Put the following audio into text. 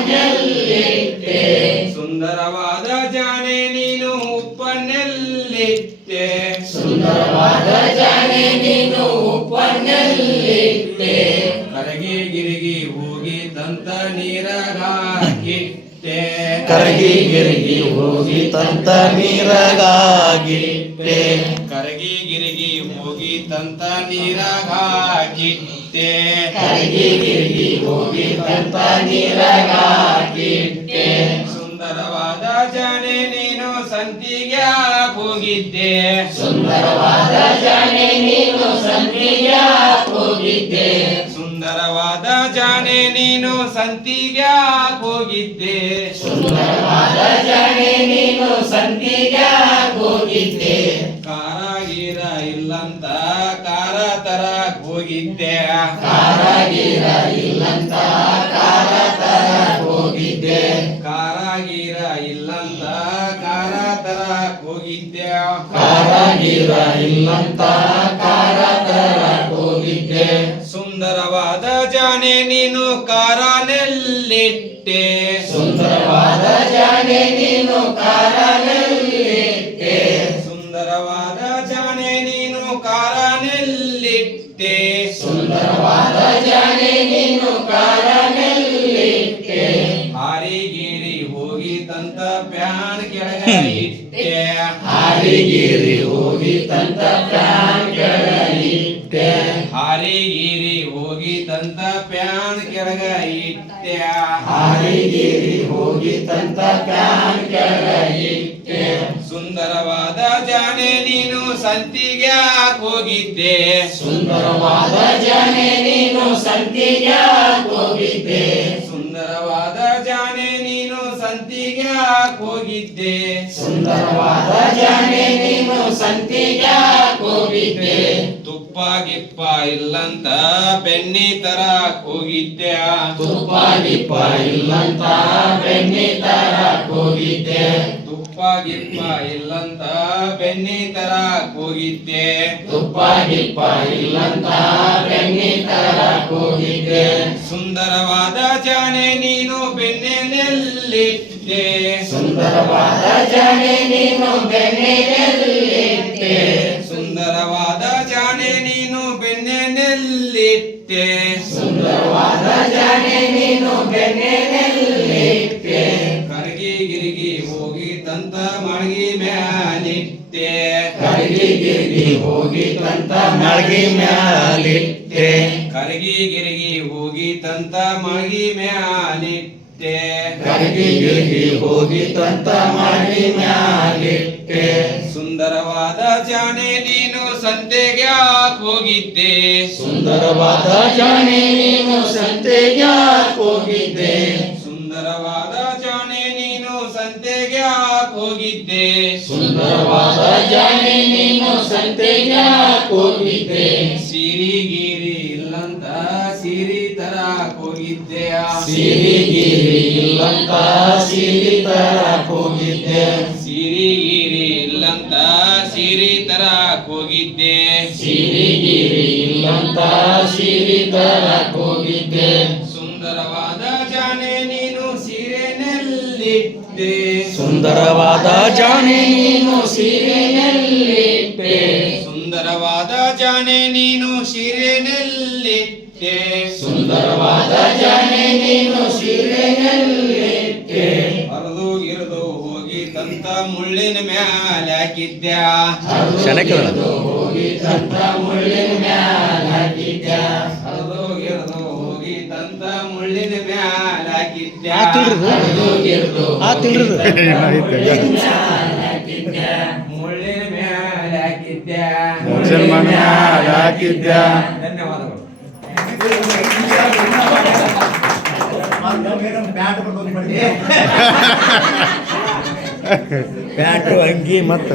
ಉಪ್ಪನ್ನೆಲ್ಲಿಟ್ಟೆ ಸುಂದರವಾದ ಜಾಣೆ ನೀನು ಉಪ್ಪನ್ನೆಲ್ಲಿಟ್ಟೆ ಸುಂದರವಾದ ಜಾಣೆ ನೀನು ಉಪ್ಪನ್ನೆಲ್ಲಿಟ್ಟೆ ಕರಗಿ ಗಿರಿಗಿ ಹೋಗಿ ತಂತ ನೀರಗಾಕಿಟ್ಟೆ ಕರಗಿ ಗಿರಿಗಿ ಹೋಗಿ ತಂತ ನೀರಗಾಗಿಟ್ಟೆ ಕರಗಿ ಗಿರಿಗಿ ಹೋಗಿ ತಂತ ನೀರಗಾಕಿಟ್ಟೆ ಕರಗಿ ಗಿರಿಗಿ ಹೋಗಿ ತಂತ ನೀರಗಾಗಿಟ್ಟೆ ಸುಂದರವಾದ ಜಾಣೆ ನೀನು ಸಂತಿಗೆ ಹೋಗಿದ್ದೆ ಸುಂದರವಾದ ಜಾಣೆ ನೀನು ಸಂತಿಗೆ ಹೋಗಿದ್ದೆ ಸುಂದರವಾದ ಜಾಣೆ ನೀನು ಸಂತಿಗೆ ಹೋಗಿದ್ದೆ ಸುಂದರವಾದ ಜಾಣೆ ನೀನು ಸಂತಿಗೆ ಹೋಗಿದ್ದೆ ಕಾರಾಗಿರ ಇಲ್ಲಂತ ಕಾರ ತರ ಹೋಗಿದ್ದೆ ಕಾರಾಗಿರ ಇಲ್ಲಂತ ಕಾರ ತರ ಹೋಗಿದ್ದೆ ಕಾರಾಗಿರ ಇಲ್ಲಂತ ಕಾರ ತರ ಹೋಗಿದ್ದೆ ಕಾರಾಗಿರ ಇಲ್ಲಂತ ಕಾರ ತರ ಹೋಗಿದ್ದೆ ಸುಂದರವಾದ ಜಾಣೆ ನೀನು ಕಾರನೆಲ್ಲಿಟ್ಟೆ ಸುಂದರವಾದ ಜಾಣೆ ನೀನು ಕಾರನೆಲ್ಲಿಟ್ಟೆ ಸುಂದರವಾದ ಜಾಣೆ ನೀನು ಕಾರನೆಲ್ಲಿಟ್ಟೆ ಸುಂದರವಾದ ಜಾಣೆ ನೀನು ಕಾರನೆಲ್ಲಿಟ್ಟೆ ಹಾರಿಗಿರಿ ಹೋಗಿ ತಂತ ಪ್ಯಾನ್ ಕೆಳಗ ಇಟ್ಟೆ ಹಾರಿಗಿರಿ ಹೋಗಿ ತಂತ ಪ್ಯಾನ್ ಕೆಳಗಿಟ್ಟೆ ಹಾರಿಗಿರಿ ಹೋಗಿ ತಂತ ಪ್ಯಾನ್ ಕೆಳಗ ಇಟ್ಟೆ ಹಾರಿಗಿರಿ ಹೋಗಿ ತಂತ ಪ್ಯಾನ್ ಕೆಳಗಿಟ್ಟೆ ಸುಂದರವಾದ ಜಾಣೆ ನೀನು ಸಂತಿಗೆ ಹೋಗಿದ್ದೆ ಸುಂದರವಾದ ಜಾಣೆ ನೀನು ಸಂತಿಗೆ ಹೋಗಿದ್ದೆ ಸುಂದರವಾದ ಜಾಣೆ ನೀನು ಸಂತಿಗೆ ಹೋಗಿದ್ದೆ ಸುಂದರವಾದ ಜಾಣೆ ನೀನು ಸಂತಿಗೆ ಹೋಗಿದ್ದೆ ತುಪ್ಪ ಗಿಪ್ಪ ಇಲ್ಲಂತ ಬೆಣ್ಣಿ ತರ ಹೋಗಿದ್ದೆ ತುಪ್ಪ ಗಿಪ್ಪ ಇಲ್ಲಂತ ಬೆಣ್ಣಿ ತರ ಹೋಗಿದ್ದೆ ತುಪ್ಪ ಗಿಪ್ಪ ಇಲ್ಲಂತ ಬೆಣ್ಣಿ ತರ ಹೋಗಿದ್ದೆ ತುಪ್ಪ ಗಿಪ್ಪ ಇಲ್ಲಂತ ಬೆಣ್ಣಿ ತರ ಹೋಗಿದ್ದೆ ಸುಂದರವಾದ ಜಾಣೆ ನೀನು ಬೆನ್ನಿನಲ್ಲಿಟ್ಟೆ ಸುಂದರವಾದ ಜಾಣೆ ನೀನು ಬೆನ್ನಿನಲ್ಲಿಟ್ಟೆ ಸುಂದರವಾದ ಜಾಣೆ ನೀನು ಬೆನ್ನಿನಲ್ಲಿಟ್ಟೆ ಸುಂದರವಾದ ಜಾಣೆ ನೀನು ಬೆನ್ನಿನಲ್ಲಿಟ್ಟೆ ಕರಗಿ ಗಿರಿಗಿ ಹೋಗಿ ತಂತ ಮಳಗಿ ಮ್ಯಾಲಿಟ್ಟೆ ಕರಗಿ ಗಿರಿಗಿ ಹೋಗಿ ತಂತ ಮಳಗಿ ಮ್ಯಾಲಿಟ್ಟೆ ಕರಗಿ ಗಿರಿಗಿ ಹೋಗಿ ತಂತ ಮಳಗಿ ಮ್ಯಾಲಿಟ್ಟೆ ಕರಗಿ ಗಿರಿಗಿ ಹೋಗಿ ತಂತ ಮಳಗಿ ಮ್ಯಾಲಿಟ್ಟೆ ಸುಂದರವಾದ ಜಾಣೆ ನೀನು ಸಂತೆಗೆ ಹೋಗಿದ್ದೆ ಸುಂದರವಾದ ಜಾಣೆ ನೀನು ಸಂತೆಗೆ ಹೋಗಿದ್ದೆ ಸುಂದರವಾದ ಜಾಣೆ ನೀನು ಸಂತೆಗೆ ಹೋಗಿದ್ದೆ ಸುಂದರವಾದ ಜಾಣೆ ನೀನು ಸಂತೆಗೆ ಹೋಗಿದ್ದೆ ಸಿರಿಗಿರಿ ಇಲ್ಲಂತ ಸಿರಿ ತರ ಹೋಗಿದ್ದೆ ಸಿರಿಗಿರಿ ಇಲ್ಲಂತ ಸಿರಿ ತರ ಹೋಗಿದ್ದೆ ಸಿರಿಗಿರಿ ಇಲ್ಲಂತ ಸಿರಿ ತರ ಹೋಗಿದ್ದೆ ಸಿರಿಗಿರಿ ಇಲ್ಲಂತ ಸಿರಿ ತರ ಹೋಗಿದ್ದೆ ಸುಂದರವಾದ ಜಾಣೆ ನೀನು ಸೀರೆನಲ್ಲಿಟ್ಟೆ ಸುಂದರವಾದ ಜಾಣೆ ನೀನು ಸೀರೆನಲ್ಲಿಟ್ಟೆ ಸುಂದರವಾದ ಜಾಣೆ ನೀನು ಸೀರೆನಲ್ಲಿಟ್ಟೆ ಸುಂದರವಾದ ಜಾಣೆ ನೀನು ಸೀರೆನಲ್ಲಿಟ್ಟೆ ಹರಿದು ಗಿರಿದು ಹೋಗಿ ತಂತ ಮುಳ್ಳಿನ ಮ್ಯಾಲ ಹಾಕಿದ್ದೆ ಹರಿದು ಹೋಗಿ ತಂತ ಮುಳ್ಳಿನ ಮ್ಯಾಲ ಹಾಕಿದ್ದೆ ಹರಿದು ಗಿರಿದು ಹೋಗಿ ತಂತ ಮುಳ್ಳಿನ ಮ್ಯಾಲ ಹಾಕಿದ್ದೆ ಹರಿದು ಗಿರಿದು ಮುಳ್ಳಿನ ಮ್ಯಾಲ ಹಾಕಿದ್ದೆ ಮುಸಲ್ಮಾನ ಹಾಕಿದ್ದ ಧನ್ಯವಾದಗಳು. ಪ್ಯಾಂಟು ಅಂಗಿ ಮತ್ತು